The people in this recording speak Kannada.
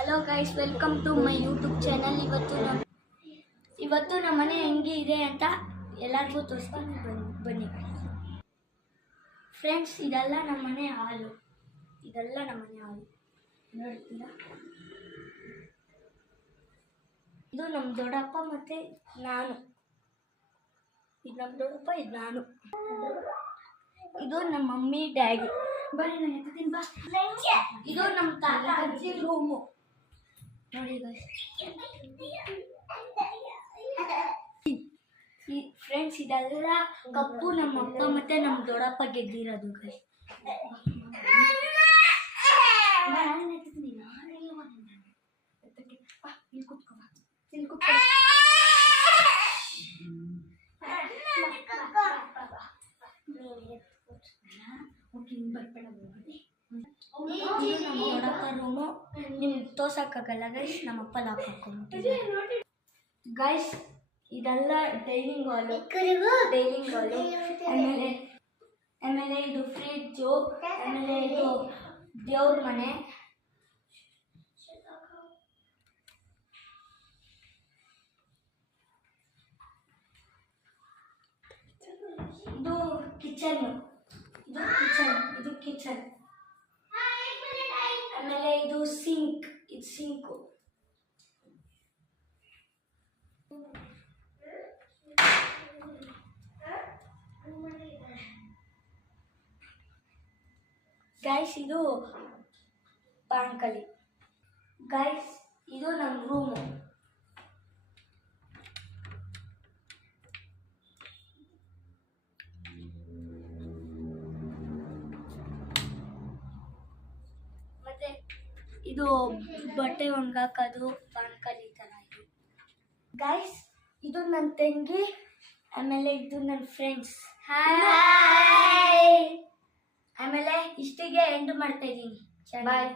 Hello guys, welcome to my YouTube channel. ಇವತ್ತು ನಮ್ಮ ಮನೆ ಹೆಂಗೆ ಇದೆ ಅಂತ ಎಲ್ಲರಿಗೂ ತೋರಿಸ್ತೀನಿ. ಬನ್ನಿ ಫ್ರೆಂಡ್ಸ್, ಇದೆಲ್ಲ ನಮ್ಮ ಮನೆ ಹಾಲು. ನೋಡ್ತೀರಾ? ಇದು ನಮ್ಮ ದೊಡ್ಡಪ್ಪ ಮತ್ತು ನಾನು. ಇದು ನಮ್ಮ ದೊಡ್ಡಪ್ಪ, ಇದು ನಾನು. ಇದು ನಮ್ಮ ಮಮ್ಮಿ ಡ್ಯಾಡಿ. ಬನ್ನಿ, ನಾನು ಎತ್ತೀನಿ ಬಾ. ಇದು ನಮ್ಮ ತಾತ ಅಜ್ಜಿ ರೂಮು. ನೋಡಿ ಫ್ರೆಂಡ್ಸ್, ಇದೆಲ್ಲ ಕಪ್ಪು ನಮ್ಮ ಅಪ್ಪ ಮತ್ತೆ ನಮ್ಮ ದೊಡ್ಡಪ್ಪ ಗೆದ್ದಿರೋದು ಗೈಸ್. ನಮ್ಮ ದೊಡ್ಡಪ್ಪ ರೂಮು ನಿಮ್ಗೆ ತೋರ್ಸಕ್ಕಾಗಲ್ಲ ಗೈಸ್, ನಮ್ಮಪ್ಪ ಲಾಕ್ ಹಾಕೊಂಡ್ಬಿಟ್ಟಿದ್ದಾರೆ ಗೈಸ್. ಇದೆಲ್ಲ ಡೈನಿಂಗ್ ಹಾಲು. ಆಮೇಲೆ ಇದು ಫ್ರಿಜ್ಜು. ಆಮೇಲೆ ಇದು ದೇವ್ರ ಮನೆ. ಇದು ಕಿಚನ್. ಆಮೇಲೆ ಇದು ಸಿಂಕ್. ಇದು ಸಿಂಕು. ಗೈಸ್, ಇದು ಬಾಂಕಲಿ. ಗೈಸ್, ಇದು ನಮ್ಮ ರೂಮು. ಮತ್ತೆ ಇದು ಬಟ್ಟೆ ಒಣಗಾಕೋದು ಬಾಂಕಲಿ ಥರ ಇದು. ಗೈಸ್, ಇದು ನನ್ನ ತಂಗಿ. ಆಮೇಲೆ ಇದು ನನ್ನ ಫ್ರೆಂಡ್ಸ್. ಹಾಯ್. ಆಮೇಲೆ ಇಷ್ಟಿಗೆ ಎಂಡ್ ಮಾಡ್ತಾ ಇದ್ದೀನಿ. ಬಾಯ್.